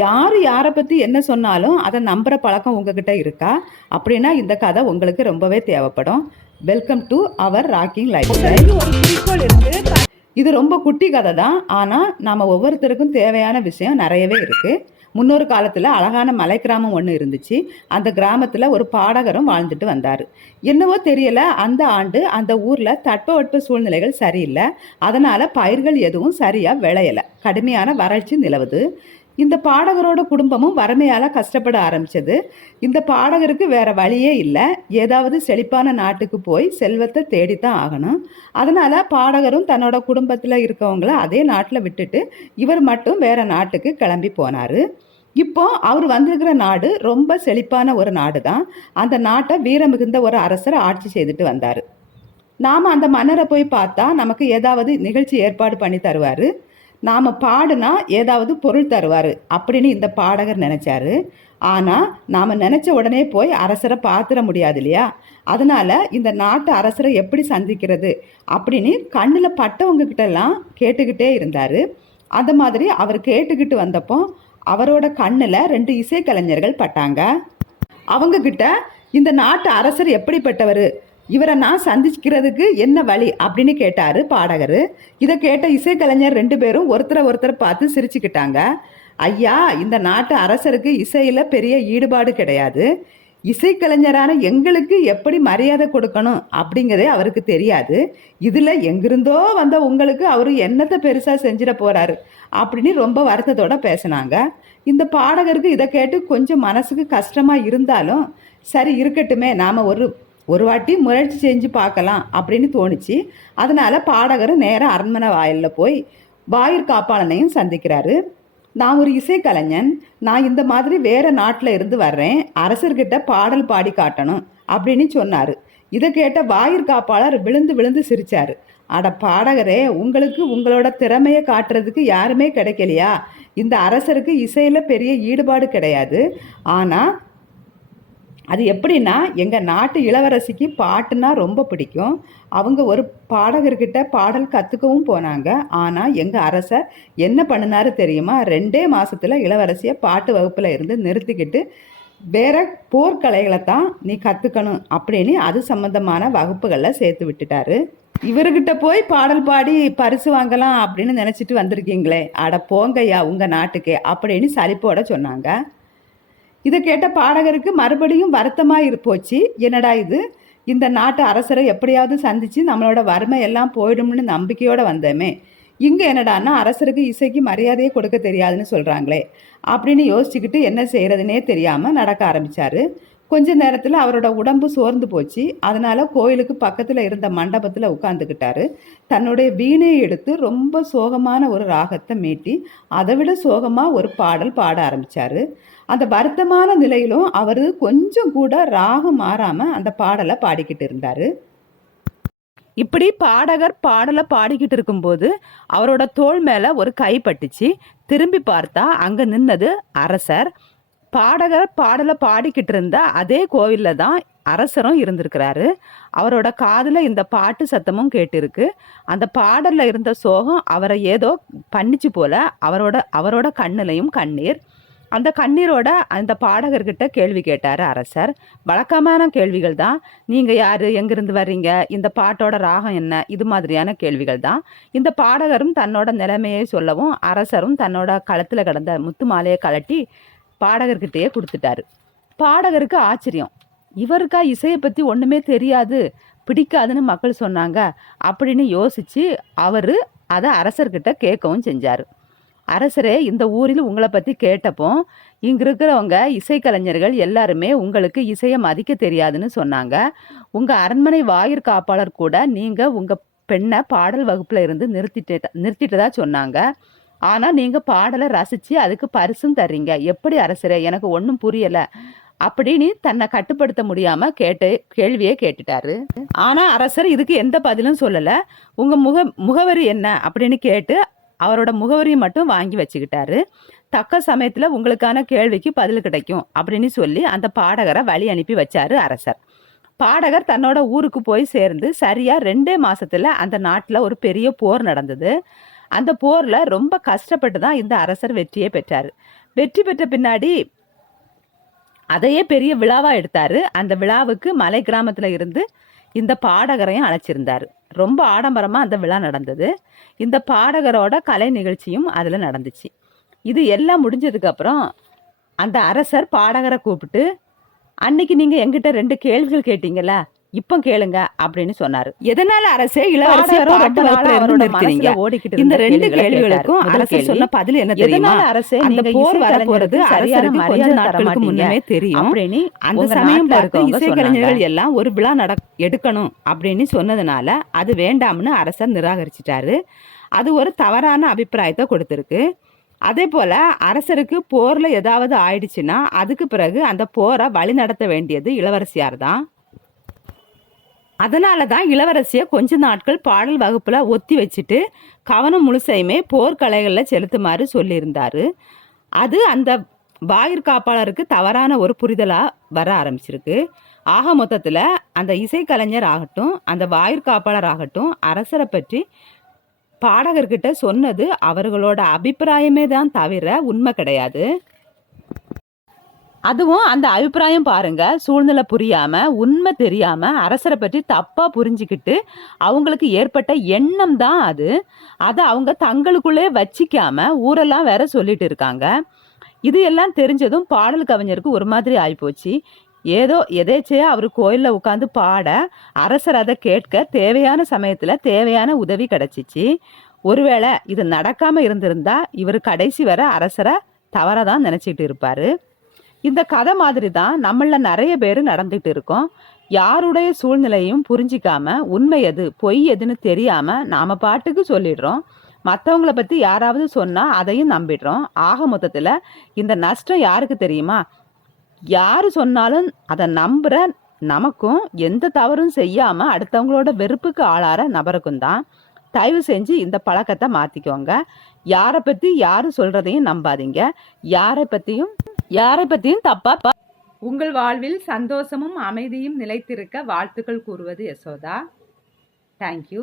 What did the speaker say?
யார் யாரை பற்றி என்ன சொன்னாலும் அதை நம்புகிற பழக்கம் உங்ககிட்ட இருக்கா? அப்படின்னா இந்த கதை உங்களுக்கு ரொம்பவே தேவைப்படும். Welcome to our rocking lifestyle. ஒரு குறிக்கோள் இருக்கு. இது ரொம்ப குட்டி கதை தான். ஆனால் நாம் ஒவ்வொருத்தருக்கும் தேவையான விஷயம் நிறையவே இருக்குது. முன்னொரு காலத்தில் அழகான மலை கிராமம் ஒன்று இருந்துச்சு. அந்த கிராமத்தில் ஒரு பாடகரும் வாழ்ந்துட்டு வந்தார். என்னவோ தெரியல, அந்த ஆண்டு அந்த ஊரில் தட்பவெட்ப சூழ்நிலைகள் சரியில்லை. அதனால் பயிர்கள் எதுவும் சரியாக விளையலை. கடுமையான வறட்சி நிலவுது. இந்த பாடகரோட குடும்பமும் வறுமையால் கஷ்டப்பட ஆரம்பிச்சது. இந்த பாடகருக்கு வேற வழியே இல்லை. ஏதாவது செழிப்பான நாட்டுக்கு போய் செல்வத்தை தேடித்தான் ஆகணும். அதனால பாடகரும் தன்னோட குடும்பத்தில் இருக்கவங்கள அதே நாட்டில் விட்டுட்டு இவர் மட்டும் வேற நாட்டுக்கு கிளம்பி போனார். இப்போ அவர் வந்திருக்கிற நாடு ரொம்ப செழிப்பான ஒரு நாடு தான். அந்த நாட்டை வீரமிகுந்த ஒரு அரசர் ஆட்சி செய்துட்டு வந்தார். நாம் அந்த மன்னரை போய் பார்த்தா நமக்கு ஏதாவது நிகழ்ச்சி ஏற்பாடு பண்ணி தருவார். நாம் பாடுனா ஏதாவது பொருள் தருவார் அப்படின்னு இந்த பாடகர் நினச்சாரு. ஆனால் நாம் நினச்ச உடனே போய் அரசரை பார்த்துட முடியாது இல்லையா? அதனால் இந்த நாட்டு அரசரை எப்படி சந்திக்கிறது அப்படின்னு கண்ணில் பட்டவங்க கிட்டெல்லாம் கேட்டுக்கிட்டே இருந்தார். அந்த மாதிரி அவர் கேட்டுக்கிட்டு வந்தப்போ அவரோட கண்ணில் 2 இசைக்கலைஞர்கள் பட்டாங்க. அவங்கக்கிட்ட இந்த நாட்டு அரசர் எப்படிப்பட்டவர், இவரை நான் சந்திக்கிறதுக்கு என்ன வழி அப்படின்னு கேட்டார் பாடகர். இதை கேட்ட இசைக்கலைஞர் 2 பேரும் ஒருத்தரை பார்த்து சிரிச்சுக்கிட்டாங்க. ஐயா, இந்த நாட்டு அரசருக்கு இசையில் பெரிய ஈடுபாடு கிடையாது. இசைக்கலைஞரான எங்களுக்கு எப்படி மரியாதை கொடுக்கணும் அப்படிங்கிறதே அவருக்கு தெரியாது. இதில் எங்கிருந்தோ வந்த உங்களுக்கு அவர் என்னத்தை பெருசாக செஞ்சிட போகிறாரு அப்படின்னு ரொம்ப வருத்தத்தோடு பேசினாங்க. இந்த பாடகருக்கு இதை கேட்டு கொஞ்சம் மனசுக்கு கஷ்டமாக இருந்தாலும் சரி இருக்கட்டுமே, நாம் ஒரு வாட்டி முயற்சி செஞ்சு பார்க்கலாம் அப்படின்னு தோணுச்சு. அதனால் பாடகர் நேராக அரண்மனை வாயிலில் போய் வாயிற்காப்பாளனையும் சந்திக்கிறாரு. நான் ஒரு இசைக்கலைஞன், நான் இந்த மாதிரி வேறு நாட்டில் இருந்து வர்றேன், அரசர்கிட்ட பாடல் பாடி காட்டணும் அப்படின்னு சொன்னார். இதை கேட்ட வாயிற்காப்பாளர் விழுந்து விழுந்து சிரித்தார். அட பாடகரே, உங்களுக்கு உங்களோட திறமையை காட்டுறதுக்கு யாருமே கிடைக்கலையா? இந்த அரசருக்கு இசையில் பெரிய ஈடுபாடு கிடையாது. ஆனால் அது எப்படின்னா, எங்கள் நாட்டு இளவரசிக்கு பாட்டுனா ரொம்ப பிடிக்கும். அவங்க ஒரு பாடகர்கிட்ட பாடல் கற்றுக்கவும் போனாங்க. ஆனால் எங்கள் அரசர் என்ன பண்ணினாரு தெரியுமா? 2 மாதத்தில் இளவரசியை பாட்டு வகுப்பில் இருந்து நிறுத்திக்கிட்டு வேற போர்க்கலைகளை தான் நீ கற்றுக்கணும் அப்படின்னு அது சம்மந்தமான வகுப்புகளில் சேர்த்து விட்டுட்டாரு. இவர்கிட்ட போய் பாடல் பாடி பரிசு வாங்கலாம் அப்படின்னு நினச்சிட்டு வந்திருக்கீங்களே, அட போங்கய்யா உங்கள் நாட்டுக்கே அப்படின்னு சலிப்போட சொன்னாங்க. இதை கேட்ட பாடகருக்கு மறுபடியும் வருத்தமாக போச்சு. என்னடா இது, இந்த நாட்டு அரசரை எப்படியாவது சந்தித்து நம்மளோட வறுமை எல்லாம் போயிடும்னு நம்பிக்கையோடு வந்தோமே, இங்கே என்னடான்னா அரசருக்கு இசைக்கு மரியாதையை கொடுக்க தெரியாதுன்னு சொல்கிறாங்களே அப்படின்னு யோசிச்சுக்கிட்டு என்ன செய்கிறதுனே தெரியாமல் நடக்க ஆரம்பித்தார். கொஞ்ச நேரத்தில் அவரோட உடம்பு சோர்ந்து போச்சு. அதனால் கோயிலுக்கு பக்கத்தில் இருந்த மண்டபத்தில் உட்காந்துக்கிட்டாரு. தன்னுடைய வீணையை எடுத்து ரொம்ப சோகமான ஒரு ராகத்தை மீட்டி அதை விட சோகமாக ஒரு பாடல் பாட ஆரம்பித்தார். அந்த வருத்தமான நிலையிலும் அவர் கொஞ்சம் கூட ராகம் மாறாமல் அந்த பாடலை பாடிக்கிட்டு இருந்தார். இப்படி பாடகர் பாடலை பாடிக்கிட்டு இருக்கும்போது அவரோட தோள் மேலே ஒரு கை பட்டுச்சு. திரும்பி பார்த்தா அங்கே நின்னது அரசர். பாடகர் பாடலை பாடிக்கிட்டு இருந்த அதே கோவிலில் தான் அரசரும் இருந்திருக்கிறாரு. அவரோட காதில் இந்த பாட்டு சத்தமும் கேட்டிருக்கு. அந்த பாடலில் இருந்த சோகம் அவரை ஏதோ பண்ணிச்சு போல. அவரோட கண்ணுலையும் கண்ணீர். அந்த கண்ணீரோட அந்த பாடகர்கிட்ட கேள்வி கேட்டார் அரசர். வழக்கமான கேள்விகள் தான். நீங்கள் யார், எங்கேருந்து வர்றீங்க, இந்த பாட்டோட ராகம் என்ன, இது மாதிரியான கேள்விகள் தான். இந்த பாடகரும் தன்னோட நிலைமையை சொல்லவும் அரசரும் தன்னோட களத்தில் கிடந்த முத்து மாலையை கலட்டி பாடகர்கிட்டயே கொடுத்துட்டாரு. பாடகருக்கு ஆச்சரியம். இவருக்கா இசையை பற்றி ஒன்றுமே தெரியாது, பிடிக்காதுன்னு மக்கள் சொன்னாங்க அப்படின்னு யோசித்து அவர் அதை அரசர்கிட்ட கேட்கவும் செஞ்சார். அரசரே, இந்த ஊரில் உங்களை பற்றி கேட்டப்போ இங்கே இருக்கிறவங்க இசைக்கலைஞர்கள் எல்லாருமே உங்களுக்கு இசையை மதிக்க தெரியாதுன்னு சொன்னாங்க. உங்கள் அரண்மனை வாயிற்காப்பாளர் கூட நீங்கள் உங்கள் பெண்ணை பாடல் வகுப்பில் இருந்து நிறுத்திட்டதா சொன்னாங்க. ஆனால் நீங்கள் பாடலை ரசித்து அதுக்கு பரிசும் தர்றீங்க. எப்படி அரசரே, எனக்கு ஒன்றும் புரியலை அப்படின்னு தன்னை கட்டுப்படுத்த முடியாமல் கேள்வியே கேட்டுட்டாரு. ஆனால் அரசர் இதுக்கு எந்த பதிலும் சொல்லலை. உங்கள் முகவரி என்ன அப்படின்னு கேட்டு அவரோட முகவரியை மட்டும் வாங்கி வச்சுக்கிட்டாரு. தக்க சமயத்தில் உங்களுக்கான கேள்விக்கு பதில் கிடைக்கும் அப்படின்னு சொல்லி அந்த பாடகரை வழி அனுப்பி வச்சாரு அரசர். பாடகர் தன்னோட ஊருக்கு போய் சேர்ந்து சரியாக 2 மாதத்தில் அந்த நாட்டில் ஒரு பெரிய போர் நடந்தது. அந்த போரில் ரொம்ப கஷ்டப்பட்டு தான் இந்த அரசர் வெற்றியை பெற்றார். வெற்றி பெற்ற பின்னாடி அதையே பெரிய விழாவா எடுத்தாரு. அந்த விழாவுக்கு மலை கிராமத்துல இருந்து இந்த பாடகரையும் அழைச்சிருந்தாரு. ரொம்ப ஆடம்பரமா அந்த விழா நடந்தது. இந்த பாடகரோட கலை நிகழ்ச்சியும் அதுல நடந்துச்சு. இது எல்லாம் முடிஞ்சதுக்கு அப்புறம் அந்த அரசர் பாடகரை கூப்பிட்டு, அன்னைக்கு நீங்க என்கிட்ட 2 கேள்விகள் கேட்டீங்கல்ல, இப்போ கேளுங்க அப்படின்னு சொன்னாரு. எதனால அரசே இளவரசர் பாட்டு வளர்ப்புல இருந்து நிறுத்தினீங்க? இந்த 2 கேள்விகளுக்கும் அரசர் சொன்ன பதில் என்ன தெரியுமா? அரசே அந்த போர் வர போறது அரசருக்கு கொஞ்ச நாட்களுக்கு முன்னமே தெரியும். அந்த சமயம் பார்த்து இசைக்கலைஞர்கள் எல்லாம் ஒரு விழா எடுக்கணும் அப்படின்னு சொன்னதுனால அது வேண்டாம்னு அரசர் நிராகரிச்சிட்டாரு. அது ஒரு தவறான அபிப்பிராயத்தை கொடுத்திருக்கு. அதே போல அரசருக்கு போர்ல ஏதாவது ஆயிடுச்சுன்னா அதுக்கு பிறகு அந்த போரை வழி நடத்த வேண்டியது இளவரசியார் தான். அதனால தான் இளவரசியை கொஞ்ச நாட்கள் பாடல் வகுப்புல ஒத்தி வச்சுட்டு கவனம் முழுசையுமே போர்க்கலைகளில் செலுத்துமாறு சொல்லியிருந்தாரு. அது அந்த வாயிற்காப்பாளருக்கு தவறான ஒரு புரிதலா வர ஆரம்பிச்சிருக்கு. ஆக மொத்தத்தில் அந்த இசைக்கலைஞர் ஆகட்டும், அந்த வாயிற்காப்பாளர் ஆகட்டும், அரசரை பற்றி பாடகர்கிட்ட சொன்னது அவர்களோட அபிப்பிராயமே தான் தவிர உண்மை கிடையாது. அதுவும் அந்த அபிப்பிராயம் பாருங்க, சூழ்நிலை புரியாம உண்மை தெரியாம அரசரை பற்றி தப்பா புரிஞ்சுக்கிட்டு அவங்களுக்கு ஏற்பட்ட எண்ணம் தான் அது. அதை அவங்க தங்களுக்குள்ளே வச்சிக்காம ஊரெல்லாம் வேற சொல்லிட்டு இருக்காங்க. இது எல்லாம் தெரிஞ்சதும் பாடல் கவிஞருக்கு ஒரு மாதிரி ஆயிப்போச்சு. ஏதோ எதேச்சையா அவர் கோயிலில் உட்காந்து பாட அரசர் அதை கேட்க தேவையான சமயத்துல தேவையான உதவி கிடைச்சிச்சு. ஒருவேளை இது நடக்காம இருந்திருந்தா இவர் கடைசி வரை அரசரை தவறதான் நினைச்சிட்டு இருப்பாரு. இந்த கதை மாதிரி தான் நம்மள நிறைய பேர் நடந்துட்டு இருக்கோம். யாருடைய சூழ்நிலையும் புரிஞ்சிக்காம உண்மை எது பொய் எதுன்னு தெரியாம நாம பாட்டுக்கு சொல்லிடுறோம். மற்றவங்கள பத்தி யாராவது சொன்னா அதையும் நம்பிடுறோம். ஆக மொத்தத்துல இந்த நஷ்டம் யாருக்கு தெரியுமா? யாரு சொன்னாலும் அதை நம்புற நமக்கும், எந்த தவறும் செய்யாம அடுத்தவங்களோட வெறுப்புக்கு ஆளாற நபருக்கும் தான். தயவு செஞ்சு இந்த பழக்கத்தை மாத்திக்கோங்க. யாரை பத்தி யாரு சொல்றதையும் நம்பாதீங்க. யாரை பத்தியும் தப்பா. உங்கள் வாழ்வில் சந்தோஷமும் அமைதியும் நிலைத்திருக்க வாழ்த்துக்கள் கூறுவது யசோதா. தேங்க்யூ.